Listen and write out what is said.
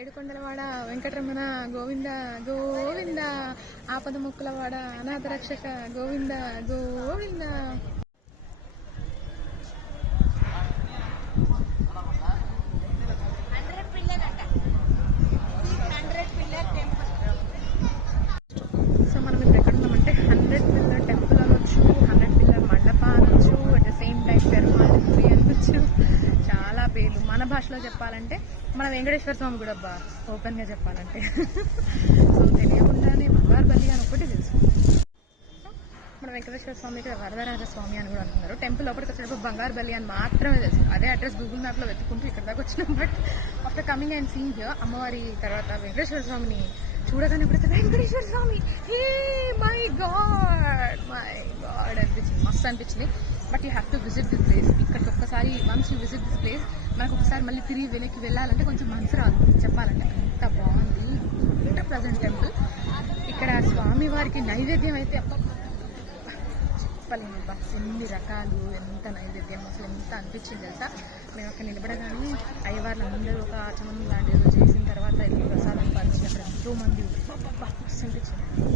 ఏడుకొండలవాడ వెంకటరమణ గోవింద గోవింద, ఆపద ముక్కులవాడ అనాథ రక్షక గోవింద గోవింద. సో మనం ఇప్పుడు ఎక్కడ ఉన్నామంటే 100 పిల్లర్ టెంపుల్ అనొచ్చు, 100 పిల్లర్ మండప అనొచ్చు, at the same time Perumal గుడి అనొచ్చు. చాలా పేర్లు. మన భాషలో చెప్పాలంటే మన వెంకటేశ్వర స్వామి కూడా అబ్బా, ఓపెన్గా చెప్పాలంటే. సో తెలియకుండానే బంగారు బల్లి అని ఒకటి తెలుసు. మన వెంకటేశ్వర స్వామికి వరదరాజ స్వామి అని కూడా అంటున్నారు. టెంపుల్ లోపలికి వచ్చేటప్పుడు బంగారు బల్లి అని మాత్రమే తెలుసు. అదే అడ్రస్ గూగుల్ మ్యాప్లో వెతుక్కుంటూ ఇక్కడ దాకా వచ్చినాం. But after coming and seeing here, అమ్మవారి తర్వాత వెంకటేశ్వర స్వామిని చూడగానే ఇప్పుడు వెంకటేశ్వర స్వామి, హే మై గాడ్ అనిపించింది, మస్తు అనిపించింది. But you have to visit this place. ఇక్కడికి ఒక్కసారి once you visit this place, మనకు ఒకసారి మళ్ళీ తిరిగి వెనక్కి వెళ్ళాలంటే కొంచెం మనసు రాదు చెప్పాలంటే. అంత బాగుంది, అంత ప్రజెంట్ టెంపుల్. ఇక్కడ స్వామి వారికి నైవేద్యం అయితే చెప్పలేము అబ్బా, ఎన్ని రకాలు, ఎంత నైవేద్యం, అసలు ఎంత అనిపించింది తెలుసా. మేము అక్కడ నిలబడగానే అయ్యవార్లు అందరూ ఒక ఆచమనం లాంటిది చేసిన తర్వాత ఎన్నో ప్రసాదం పంచినప్పుడు ఎంతో మంది మస్తు అనిపించింది.